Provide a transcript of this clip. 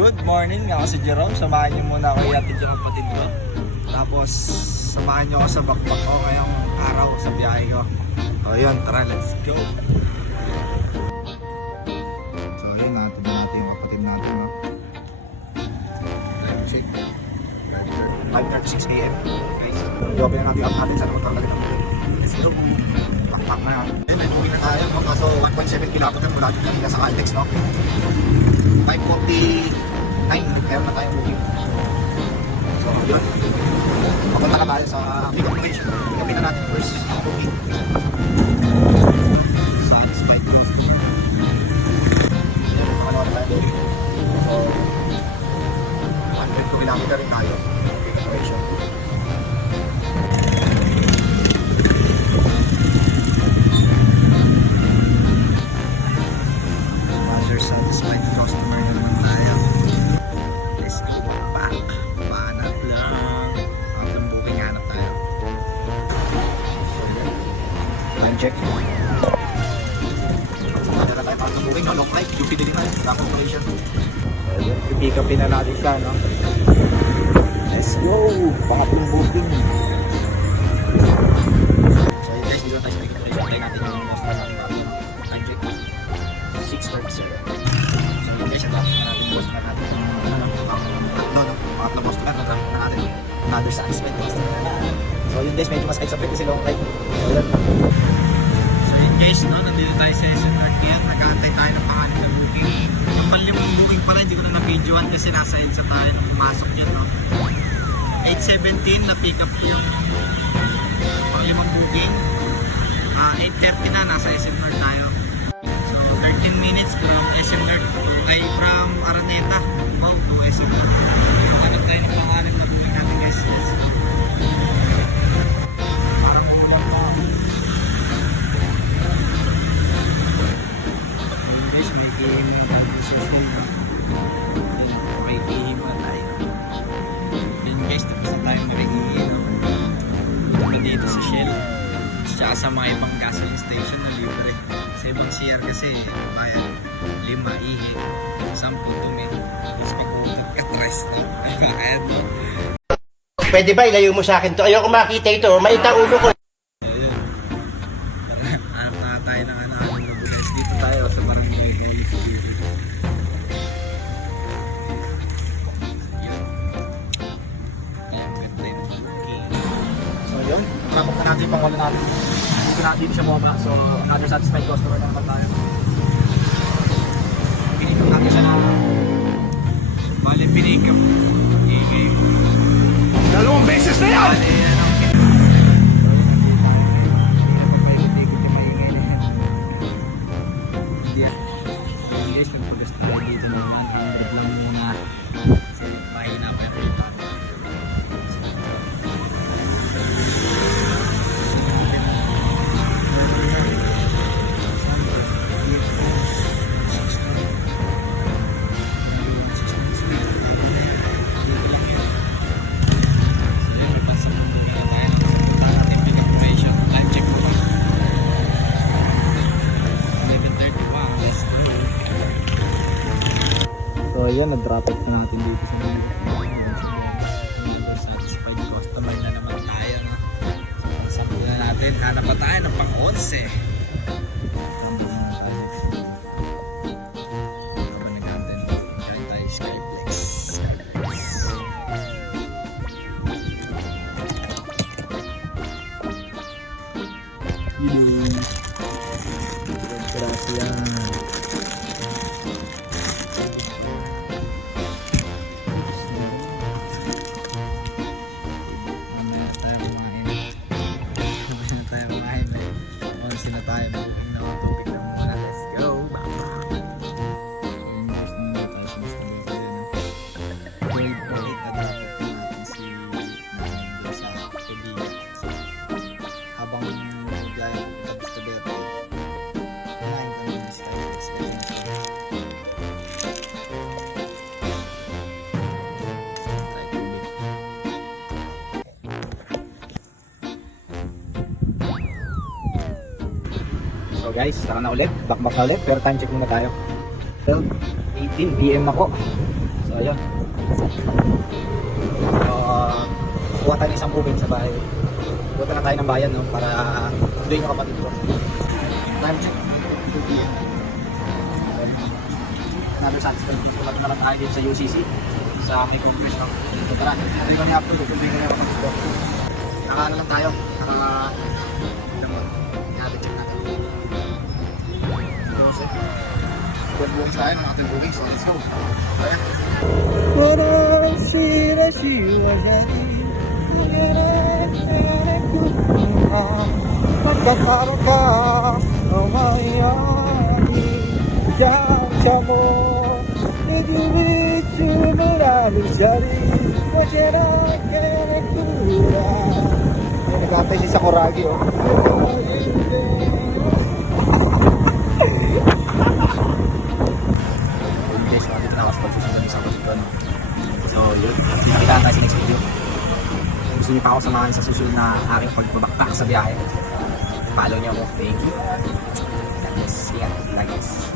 Good morning, ako si Jerome. Samahan niyo muna ako iatid yung kapatid ko. Tapos, samahan niyo ako sa backpack ko ngayong araw sa biyahe ko. O yun, tara, let's go! So ayun, natin yung kapatid natin. Time check. 5:36 AM. Guys, i-open na natin yung app natin sa motor talaga. Let's go! Backpack na yan. Then, uwi na tayo. Kaso 1.7 kilometer mula dito kanina sa Caltex, no? 5:49, meron na tayong booking. So yun, mapunta ka tayo sa pick-up location. Pick-upin na natin first ang booking. Satisfied. Yan, makalawa na tayo booking. So 102 kilometer rin tayo. Pick-up location. Satisfied customer na naman tayo. Let's go back. Paanap lang. Ang booking, hanap tayo. So yun. Time check. Paano na tayo para sa booking, no? Long flight. UP din tayo. Accommodation. So yun. I-pick upin na natin siya, no? Let's go. Pangatlong booking. So yun guys, dito tayo sa pick-up place. Try natin yung most na natin bago. Time check. 6:30. Guys, ito natin post na natin pangatlong post na natin another satisfied customer na. So yun guys, medyo mas excited kasi long ride. So yun guys, no, nandito tayo sa SNR ngayon, nag-aantay tayo ng pangalan ng booking. Yung panlimang booking pala, hindi ko na na-videoan kasi nasa EDSA tayo nung pumasok yun, no? 8:17 na pick up yung panglimang booking. 8:30 na, nasa SNR tayo. 13 minutes from SMR ay from Araneta to SMR. Hanap tayo ng pangalan na bumili natin guys. Para pulang na. Ayun guys, may game na conversation na. Okay, game na tayo. Then guys, tapos na tayo makikino. Punta dito sa Shell. Tsaka sa mga ibang gasoline station na libre. Sa ibang CR kasi bayan 5 ihe 10 tumi tapos pag-utot ka 3 na bakit? Pwede ba ilayo mo sa akin to? Ayoko makita ito, maita ulo ko. Ayun, hanap na tayo ng lubulis. Dito tayo sa Barangay Municipality. Yun, ayun, ganda yung booking. So yun, nakapok na natin yung pangwala natin. Dito siya bumaba, so another satisfied customer na naman tayo. Pinikap natin siya na bali pinikap dalawang beses na yan! Hindi yan. Guys, nagpagas tayo dito naman. 100 lang muna kasi mahina pa yung rito. So ayan, nag-drop off na natin dito sa mga satisfied customer na naman tayo, no? So pasample na natin, hanap pa tayo ng pang-11. So guys, tara na ulit, back na ulit, pero time check muna tayo. 12:18 PM na po. So So, ayun. So, kuha tayo ng isang booking sa bahay. Punta na tayo ng bayan, no? Para doon yung kapatid ko. Time check. 2 p.m. Another Sunday. Pumunta na lang tayo dito sa UCC. Sa may congress, no? So, tara. Ito yung kami after. Ito yung kami kapatid ko. Naka-ano lang tayo. Naka-check natin. So, 12 bookings tayo. Naka 12 bookings. So, let's go. Kaya. Magkakaroon ka o mayayari Diyan mo Idibit sumurali siyari Masyara kaya nagtura Ay, nag-atay si Sakuragi, oh. Guys, so dito na ako sa pagsusunod sa pagsusunod. So, yun. Nakita tayo sa next video. Kung gusto niyo pa ako samahan sa susunod na aking pagbabaktak sa biyahe, follow niyo ako. Thank you. God bless. Ingat. Lagi.